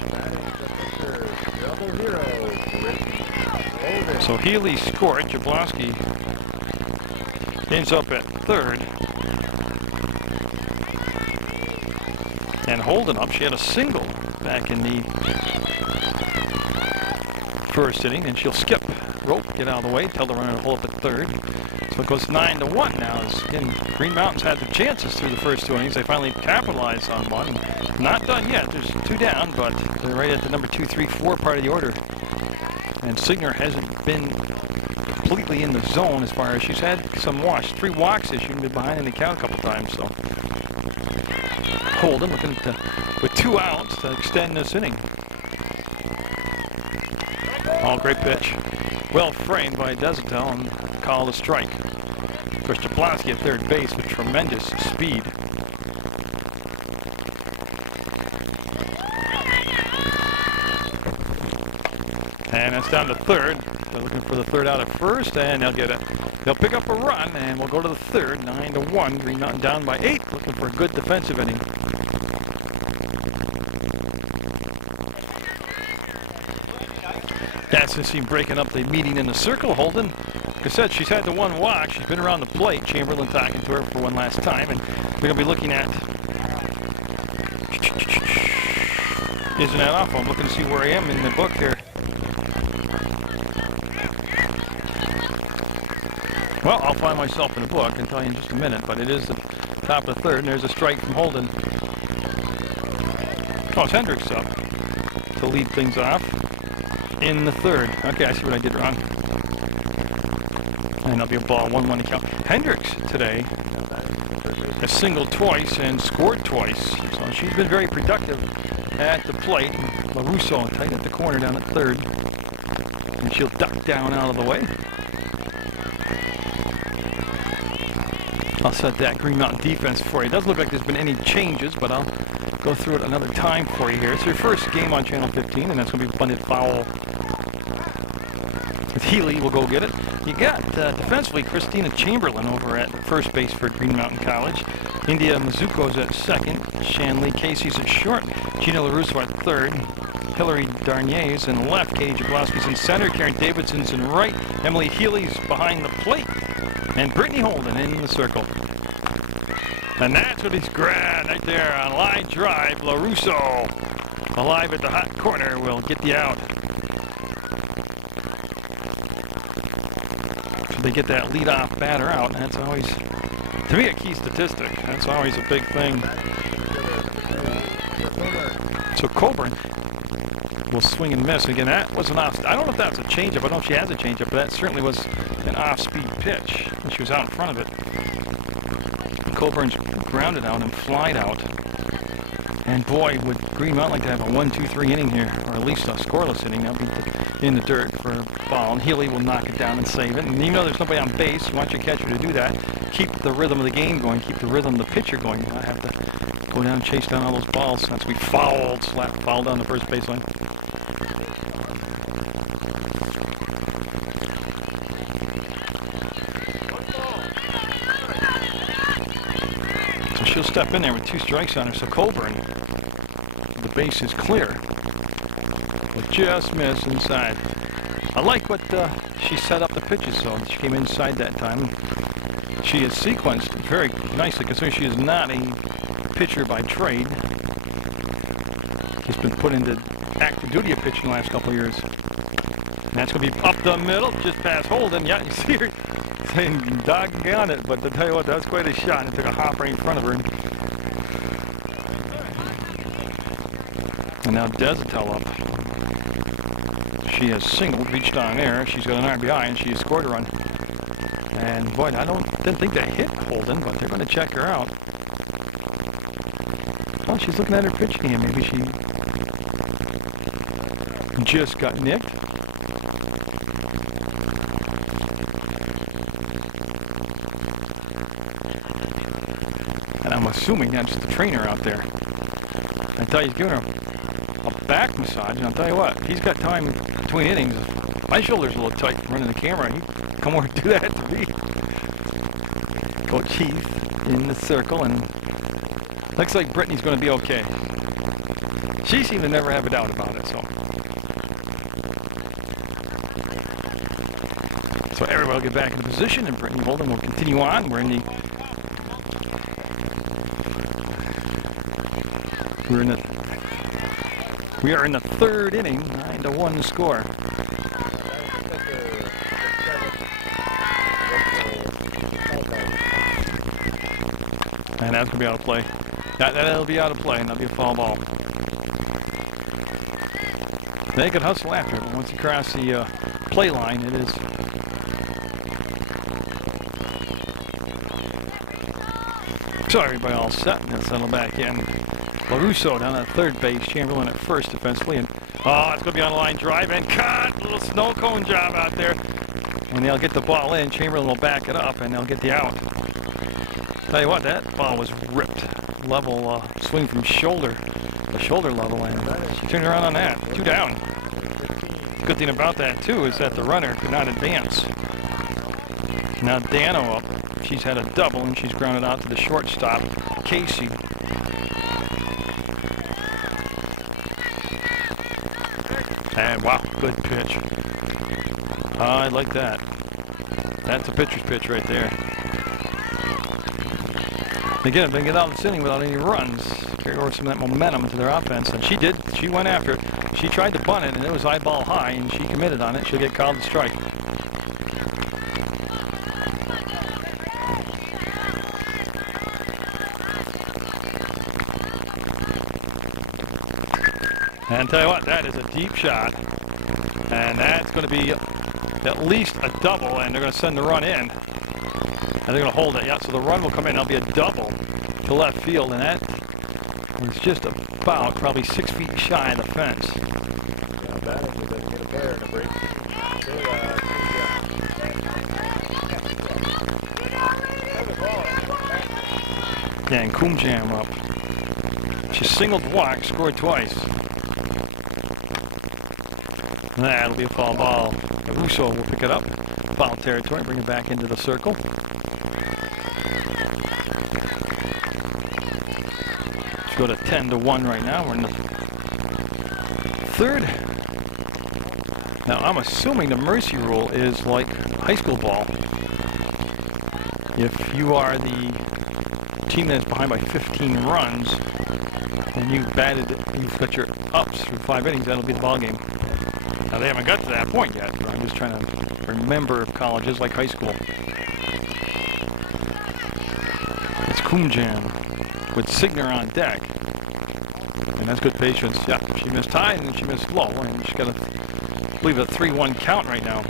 So Healy scored. Jablonski ends up at 3rd. And Holden up. She had a single back in the first inning, and she'll skip rope, get out of the way, tell the runner to hold up at 3rd. So it goes 9-1 now. As again, Green Mountain's had the chances through the first 2 innings. They finally capitalized on one. Not done yet. There's 2 down, but they're right at the number 2, 3, 4 part of the order. And Signer hasn't been completely in the zone as far as she's had some walks. 3 walks this year, been behind in the count a couple times. So Holden looking to, with 2 outs to extend this inning. All great pitch. Well framed by Desautels and called a strike. Of course, Jablonski at 3rd base with tremendous speed. And it's down to 3rd. They're looking for the 3rd out at 1st, and they'll get it. They'll pick up a run, and we'll go to the 3rd, 9-1. Green Mountain down by 8, looking for a good defensive inning. That's the scene breaking up the meeting in the circle. Holden, like I said, she's had the 1 walk. She's been around the plate. Chamberlain talking to her for one last time, and we're going to be looking at... Isn't that awful? I'm looking to see where I am in the book here. Well, I'll find myself in the book and tell you in just a minute, but it is the top of the 3rd, and there's a strike from Holden. Oh, it's Hendricks up to lead things off in the 3rd. Okay, I see what I did wrong. And that'll be a ball, 1-1 count. Hendricks today has singled twice and scored twice, so she's been very productive at the plate. LaRusso tight at the corner down at 3rd, and she'll duck down out of the way. I'll set that Green Mountain defense for you. It doesn't look like there's been any changes, but I'll go through it another time for you here. It's your first game on Channel 15, and that's going to be bunted foul. Healy will go get it. You got defensively Christina Chamberlain over at first base for Green Mountain College. India Mizuko's at second. Shanley Casey's at short. Gina LaRusso at third. Hillary Darnier's in left. Katie Jablowski's in center. Karen Davidson's in right. Emily Healy's behind the plate. And Brittany Holden in the circle. And that's what he's grabbed right there on line drive. LaRusso alive at the hot corner will get the out. So they get that leadoff batter out. That's always, to me, a key statistic. That's always a big thing. So Coburn will swing and miss. Again, that was an off. I don't know if that's a changeup. I don't know if she has a changeup, but that certainly was an off-speed pitch. And she was out in front of it. Coburn's grounded out and flied out. And boy, would Green Mountain like to have a 1-2-3 inning here, or at least a scoreless inning. They'll be in the dirt for a ball, and Healy will knock it down and save it. And even though there's nobody on base, you want your catcher to do that. Keep the rhythm of the game going. Keep the rhythm of the pitcher going. You don't have to go down and chase down all those balls. That's we fouled, slapped, foul down the first baseline. So she'll step in there with 2 strikes on her. So Coburn, the base is clear. But just missed inside. I like what she set up the pitches, so she came inside that time. She is sequenced very nicely, considering she is not a pitcher by trade. She's been put into active duty of pitching the last couple of years. And that's going to be up the middle, just past Holden. Yeah, you see her saying doggone it, but to tell you what, that's quite a shot. And it took a hop right in front of her. And now Desatel up. She has singled, reached on there. She's got an RBI, and she has scored a run. And boy, didn't think they hit Holden, but they're going to check her out. Well, she's looking at her pitch game. Maybe she just got nicked. And I'm assuming that's the trainer out there. I tell you, he's giving her a back massage, and I'll tell you what, he's got time between innings. My shoulder's a little tight running the camera. He'd come over and do that to me. Coach Heath in the circle, and looks like Brittany's going to be okay. She seemed to never have a doubt about it, so everybody will get back into position, and Brittany Holden will continue on. We are in the third inning, 9-1 score. And that's going to be out of play. That'll be out of play, and that'll be a foul ball. They could hustle after it, but once you cross the play line, it is. So everybody all set, and they'll settle back in. LaRusso down at third base, Chamberlain at first defensively, and it's going to be on a line drive, and cut! Little snow cone job out there. And they'll get the ball in, Chamberlain will back it up, and they'll get the out. Tell you what, that ball was ripped. Level swing from shoulder level, and she turned around on that. 2 down. Good thing about that, too, is that the runner could not advance. Now Dano up. She's had a double, and she's grounded out to the shortstop, Casey. And wow, good pitch. I like that. That's a pitcher's pitch right there. Again, if they get out of the inning without any runs, carry over some of that momentum to their offense. And she did. She went after it. She tried to bunt it, and it was eyeball high, and she committed on it. She'll get called to strike. And tell you what, that is a deep shot. And that's going to be at least a double, and they're going to send the run in. And they're going to hold it. Yeah, so the run will come in. It'll be a double to left field, and that is just about probably 6 feet shy of the fence. Yeah, and Kumjam up. She singled walk, scored twice. That'll be a foul ball. Russo will pick it up. Foul territory, bring it back into the circle. Let's go to 10-1 right now. We're in the third. Now, I'm assuming the mercy rule is like high school ball. If you are the team that's behind by 15 runs, and you've got your ups through 5 innings, that'll be the ball game. Now, they haven't got to that point yet, so I'm just trying to remember if colleges like high school. It's Kumjan with Signer on deck. And that's good patience. Yeah, she missed high and she missed low, and she's got a, I believe, a 3-1 count right now.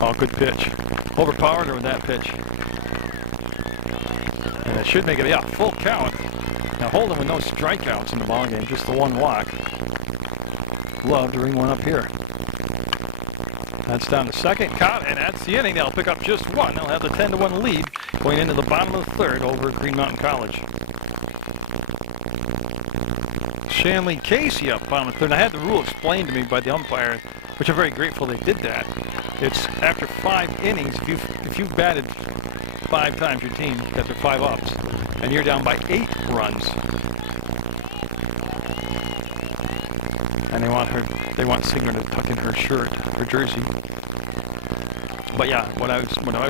Oh, good pitch. Overpowered her with that pitch. And it should make it, yeah, full count. Now Holden with no strikeouts in the ballgame, just the one walk. Love to ring one up here. That's down to second. Count, and that's the inning. They'll pick up just one. They'll have the 10-1 lead going into the bottom of the third over Green Mountain College. Shanley Casey up bottom of the third. And I had the rule explained to me by the umpire, which I'm very grateful they did that. It's after 5 innings, if you've batted 5 times, your team got their 5 ups, and you're down by 8 runs. And they want Signer to tuck in her shirt, her jersey. But yeah, what I was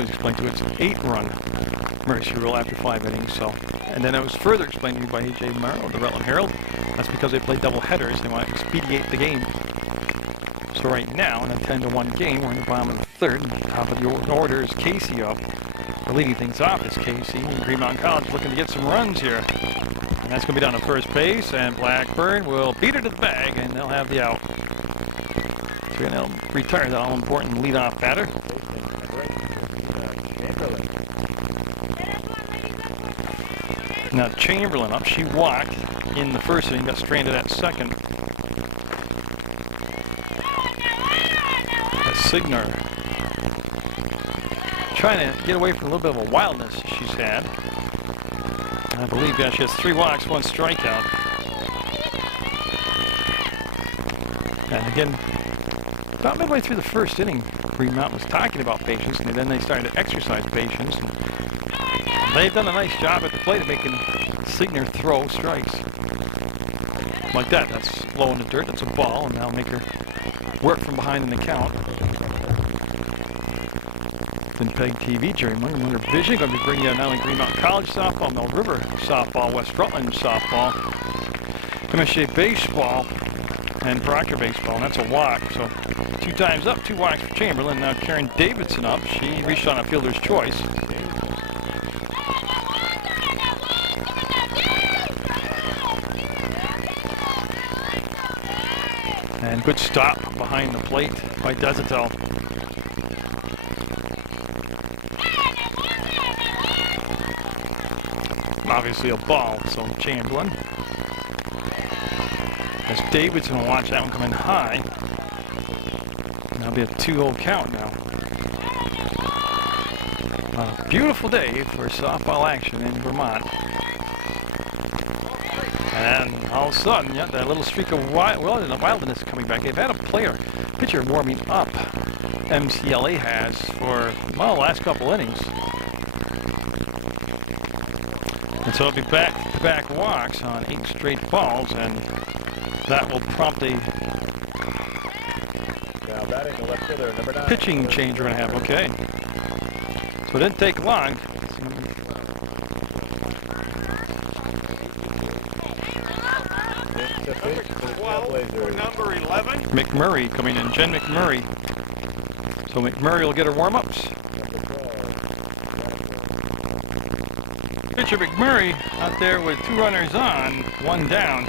explaining to you, it's an 8-run mercy rule after 5 innings. So, and then it was further explained to me by A.J. Morrow of the Rutland Herald. That's because they play double headers. They want to expedite the game. So right now, in a 10-1 game, we're in the bottom of the third. Top of the order is Casey up. We're leading things off is Casey. And Green Mountain College looking to get some runs here. And that's going to be down to first base, and Blackburn will beat her to the bag, and they'll have the out. So we're going to retire that all-important leadoff batter. Now Chamberlain up. She walked in the first inning, got stranded at second. Signer trying to get away from a little bit of a wildness she's had. I believe, yeah, she has 3 walks, 1 strikeout. And again, about midway through the first inning, Green Mountain was talking about patience, and then they started to exercise patience. And they've done a nice job at the plate of making Signer throw strikes. Like that, that's low in the dirt, that's a ball, and that'll make her work from behind in the count. Then PEGTV, Jerry Munger Vision, going to be bringing you not only Green Mountain College softball, Mill River softball, West Rutland softball, MCLA baseball, and Proctor baseball, and that's a walk. So 2 times up, 2 walks for Chamberlain. Now Karen Davidson up. She reached on a fielder's choice. And good stop behind the plate by Desatel. Obviously a ball, so Chamberlain. As Davidson will watch that one come in high. And that'll be a 2-0 count now. A beautiful day for softball action in Vermont. And all of a sudden, yeah, that little streak of wildness coming back. They've had a pitcher warming up. MCLA has for, well, the last couple innings. And so it'll be back-to-back walks on 8 straight balls, and that will prompt a pitching change we're going to have. Okay. So it didn't take long. Number 11. McMurray coming in, Jen McMurray. So McMurray will get her warm-ups. Pitcher McMurray out there with 2 runners on, 1 down.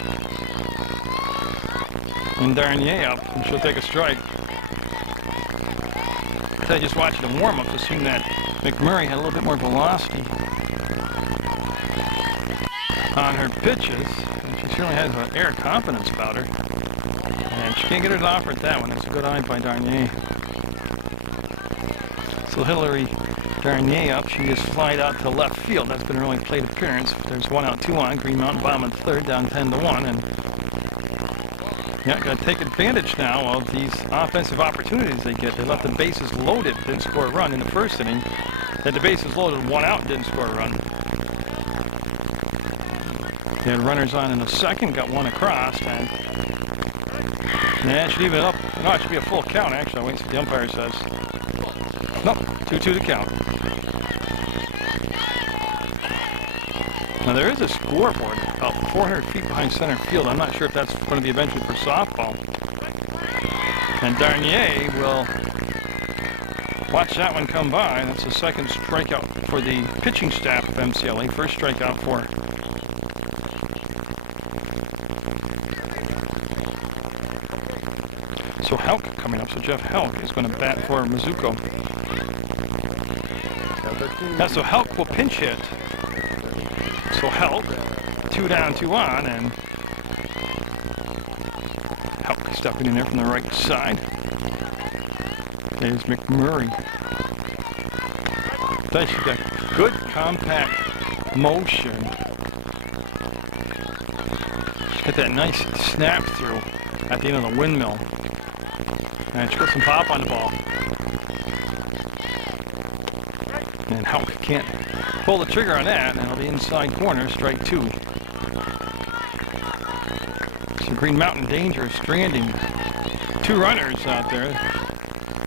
And Darnier up, and she'll take a strike. I just watching the warm-up to see that McMurray had a little bit more velocity on her pitches. And she certainly has an air confidence about her. And she can't get it off at that one. It's a good eye by Darnier. So Hillary Garnier up. She just flied out to left field. That's been her only plate appearance. There's 1 out, 2 on. Green Mountain Bomb in third, down 10-1. And yeah, got to take advantage now of these offensive opportunities they get. They left the bases loaded, didn't score a run in the first inning. Had the bases loaded, 1 out, didn't score a run. They had runners on in the second, got 1 across, and yeah, it should even up. No, it should be a full count, actually. I'll wait and see what the umpire says. Nope, 2-2 to count. Now, there is a scoreboard about 400 feet behind center field. I'm not sure if that's going to be eventually for softball. And Darnier will watch that one come by. That's the second strikeout for the pitching staff of MCLA. First strikeout for So Helk coming up. So Jeff Helk is going to bat for Mizuko. Now, so Helk will pinch hit. So Helk, 2 down, 2 on, and Helk stepping in there from the right side. There's McMurray. She's got good compact motion. She's got that nice snap through at the end of the windmill. And she got some pop on the ball. And Helk can't pull the trigger on that. And on the inside corner, strike 2. So Green Mountain danger, stranding 2 runners out there.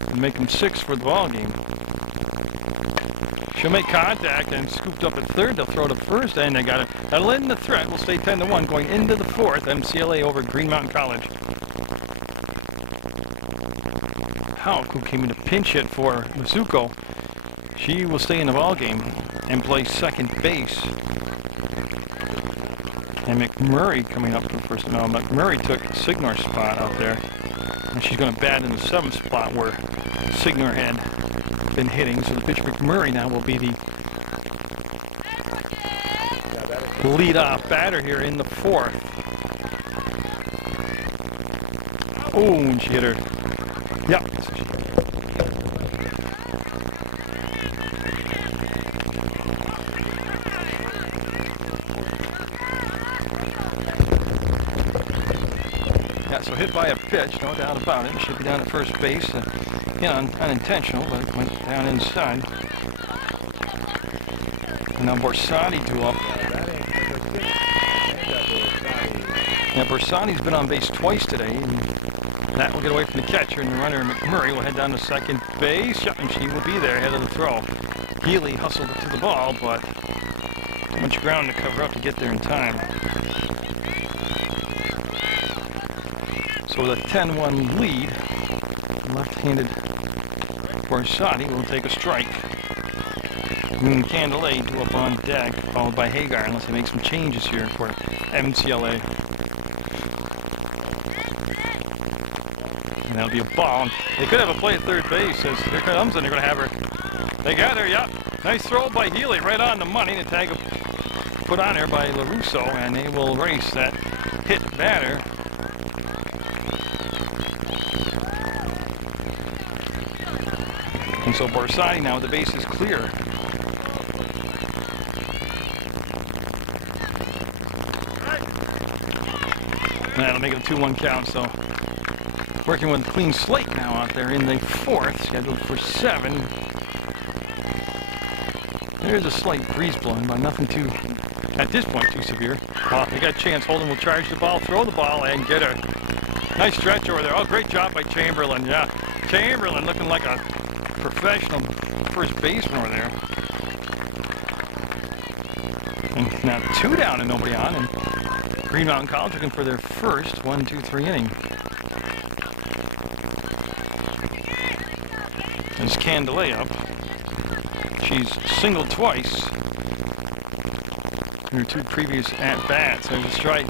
And make them 6 for the ball game. She'll make contact and scooped up at third. They'll throw to first, and they got it. That'll end the threat. We'll stay 10-1 going into the fourth. MCLA over Green Mountain College. Hulk, who came in to pinch hit for Mizuko, she will stay in the ball game and play second base. And McMurray coming up from first. No, McMurray took Signor's spot out there, and she's going to bat in the 7th spot where Signor had been hitting. So the pitch McMurray now will be the lead-off batter here in the 4th. Oh, and she hit her. Yep. Yeah, so hit by a pitch, no doubt about it. Should be down at first base. Unintentional, but it went down inside. And now Borsatti due up. Yeah, Borsatti's been on base twice today. And that will get away from the catcher, and the runner, McMurray, will head down to second base. Yep, and she will be there ahead of the throw. Healy hustled to the ball, but much ground to cover up to get there in time. So with a 10-1 lead, left-handed Borsatti will take a strike. And Candelet due up on deck, followed by Hagar, unless they make some changes here for MCLA. And that'll be a ball. And they could have a play at third base. As here comes, and they're going to have her. They got her, yep. Nice throw by Healy, right on the money. The tag put on there by LaRusso, and they will race that hit batter. And so Borsatti now with the bases clear. And that'll make it a 2-1 count. So working with a clean slate now out there in the 4th, scheduled for 7. There's a slight breeze blowing, but nothing too, at this point, too severe. They got a chance. Holden will charge the ball, throw the ball, and get her. Nice stretch over there. Oh, great job by Chamberlain. Yeah, Chamberlain looking like a professional first baseman over there. And now 2 down and nobody on, and Green Mountain College looking for their first 1-2-3 inning. There's Candelet up. She's singled twice in her 2 previous at-bats. There's a strike.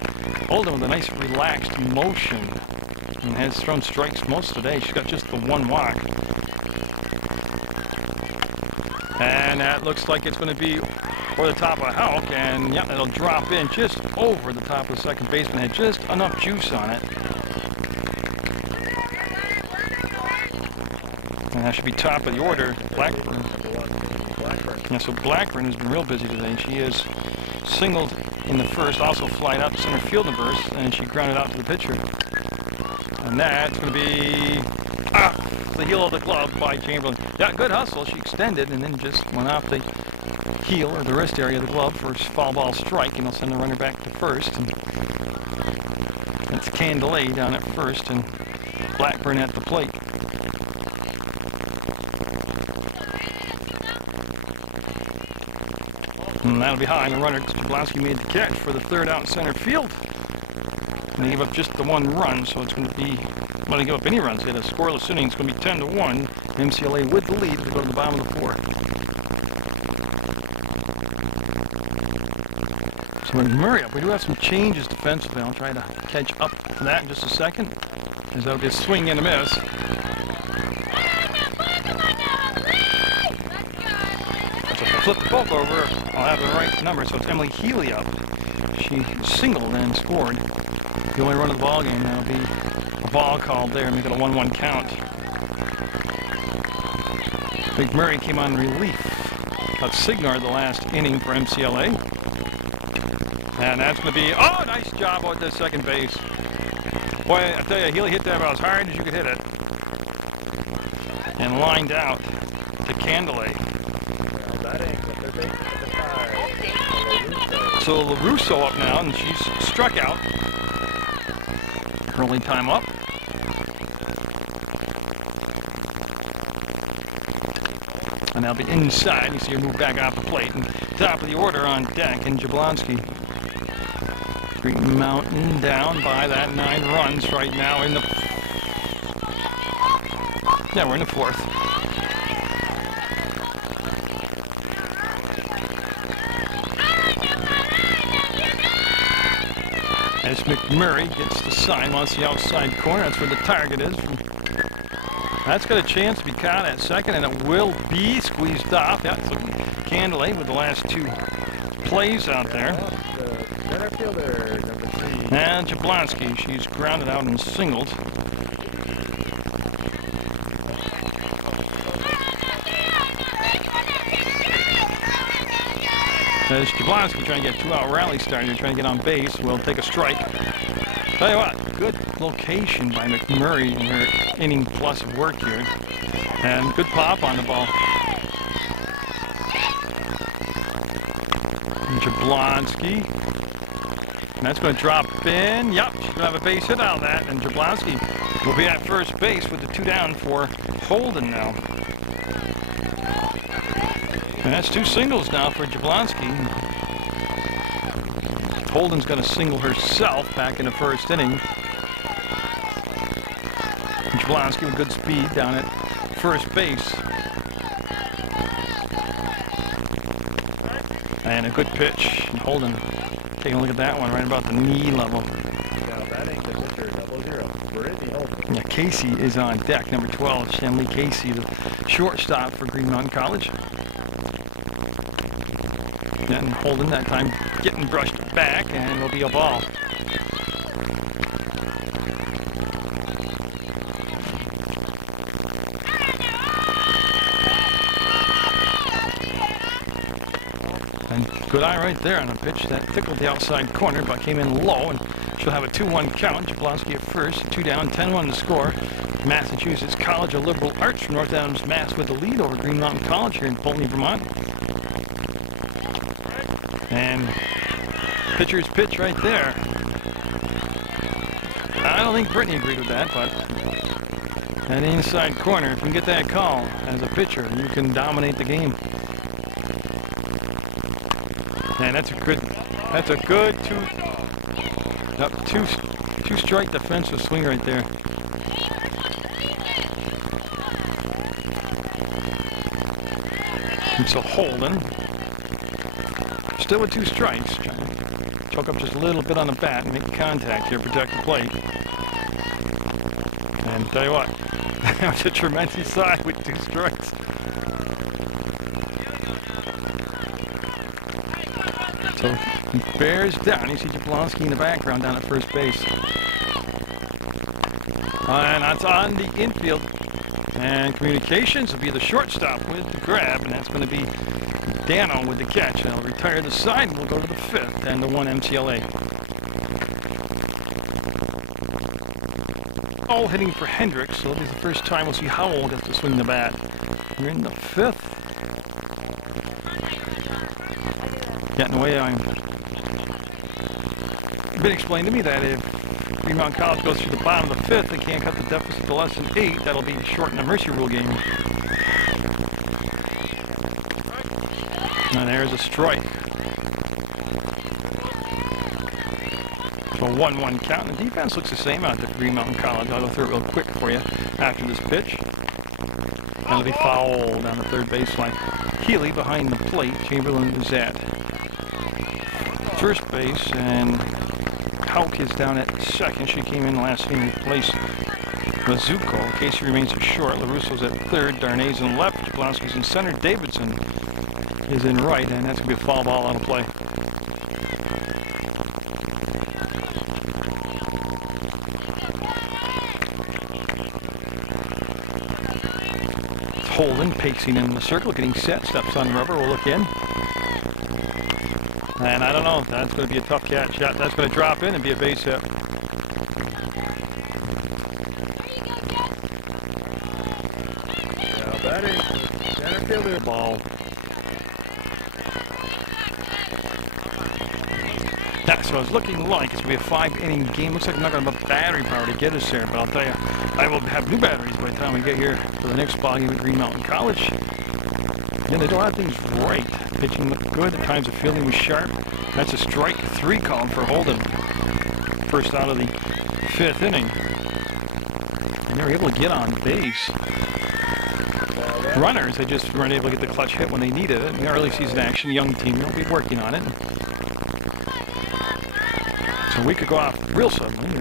Holden with a nice relaxed motion and has thrown strikes most today. She's got just the 1 walk. And that looks like it's going to be over the top of Hulk, and yeah, it'll drop in just over the top of the second baseman. Had just enough juice on it. And that should be top of the order. Blackburn. Yeah, so Blackburn has been real busy today. She is singled in the first, also flying out to center field in the first, and she grounded out to the pitcher. And that's going to be the heel of the glove by Chamberlain. Yeah, good hustle. She extended and then just went off the heel or the wrist area of the glove for a foul ball strike, and they'll send the runner back to first. And that's Candelet down at first, and Blackburn at the plate. And that'll be high, and the runner, Jablonski, made the catch for the third out center field. And they give up just the one run, so it's going to be, well, they give up any runs. They had a scoreless inning. It's going to be 10-1. MCLA with the lead to go to the bottom of the fourth. So McMurray up. We do have some changes defensively. I'll try to catch up to that in just a second, as that'll be a swing and a miss. Flip the both over, I'll have the right number, so it's Emily Healy up. She singled and scored. The only run of the ball game, that'll be a ball called there, make it a 1-1 count. McMurray came on relief. Got Signar the last inning for MCLA. And that's going to be, oh, nice job out at second base. Boy, I tell you, Healy hit that about as hard as you could hit it. And lined out to Candelet. So LaRusso up now, and she's struck out. Early time up. And that'll be inside. You see her move back off the plate. And top of the order on deck, and Jablonski. Green Mountain down by that 9 runs right now in the... Yeah, we're in the fourth. As McMurray gets the sign, wants the outside corner. That's where the target is. That's got a chance to be caught at second, and it will be squeezed off. Yeah, so Candelet with the last 2 plays out there. Center fielder, number 3. And Jablonski, she's grounded out and singled. As Jablonski trying to get 2-out rally started, trying to get on base, will take a strike. Tell you what, good location by McMurray in her inning plus of work here. And good pop on the ball. And Jablonski. And that's going to drop in. Yep, she's going to have a base hit out of that. And Jablonski will be at first base with the 2 down for Holden now. And that's 2 singles now for Jablonski. Holden's going to single herself back in the first inning. Jablonski with good speed down at first base. And a good pitch. And Holden taking a look at that one right about the knee level. Now batting the pitcher, 0-0. Brittany Holden. Yeah, Casey is on deck, number 12. Shanley Casey, the shortstop for Green Mountain College. And Holden that time getting brushed back, and it'll be a ball. And good eye right there on a pitch that tickled the outside corner, but came in low, and she'll have a 2-1 count. Jablonski at first, 2 down, 10-1 to score. Massachusetts College of Liberal Arts from North Adams, Mass, with the lead over Green Mountain College here in Poultney, Vermont. And pitcher's pitch right there. I don't think Brittany agreed with that, but that inside corner, if you can get that call as a pitcher, you can dominate the game. And that's a good two strike defensive swing right there. And so Holden, still with 2 strikes, choke up just a little bit on the bat and make contact here, protect the plate. And tell you what, that was a tremendous side with 2 strikes. So he bears down. You see Jablonski in the background down at first base. And that's on the infield. And Communications will be the shortstop with the grab, and that's going to be Dano with the catch. They'll retire the side and we'll go to the 5th and the 1 MCLA. All hitting for Hendricks, so it'll be the first time we'll see Howell get to swing the bat. We're in the 5th. Getting away, it's been explained to me that if Green Mountain College goes through the bottom of the 5th and can't cut the deficit to less than 8, that'll be shorten the Mercy Rule game. And there's a strike. So 1-1 count. And the defense looks the same out there for Green Mountain College. I'll go through it real quick for you after this pitch. That'll be foul down the third baseline. Healy behind the plate. Chamberlain is at first base, and Hauk is down at second. She came in last inning, replaced Mizuko. Casey remains at short. LaRusso's at third. Darnay's in left. Jablonski's in center. Davidson is in right, and that's going to be a foul ball out of play. Holden pacing in the circle, getting set, steps on rubber, will look in. And I don't know, that's going to be a tough catch. Yeah, that's going to drop in and be a base hit. Now batting, center fielder. Ball. That's what I was looking like. It's going to be a 5-inning game. Looks like I'm not going to have battery power to get us there, but I'll tell you, I will have new batteries by the time we get here for the next ball game at Green Mountain College. Yeah, they do a lot of things right. Pitching looked good. At times the fielding was sharp. That's a strike 3 call for Holden. First out of the 5th inning. And they were able to get on base. Runners, they just weren't able to get the clutch hit when they needed it. In the early season action, young team, they'll be working on it. So we could go off real suddenly.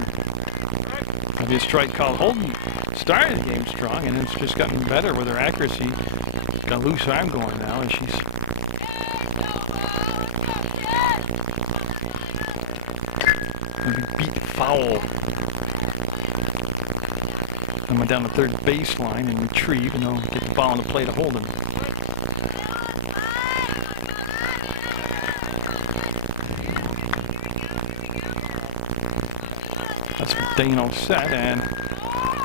There'll be a strike called. Holden started the game strong, and it's just gotten better with her accuracy. Got a loose arm going now, and she's going to be beat foul. And went down the third baseline and retrieve, and they'll get the ball on the plate to Holden. That's Dano set, and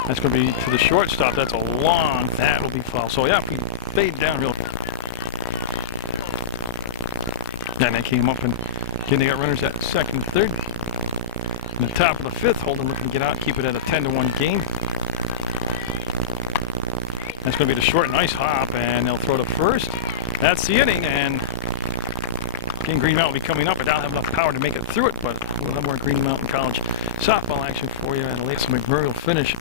that's going to be to the shortstop. That's a long, that will be foul. So yeah, we fade down real. And they came up and again they got runners at second, third. In the top of the 5th, Holden looking to get out, keep it at a 10-1 game. That's going to be the short, nice hop, and they'll throw to first. That's the inning, and King Green Mountain will be coming up. I don't have enough power to make it through it, but we'll have more Green Mountain College softball action for you, and Alyssa McMurray will finish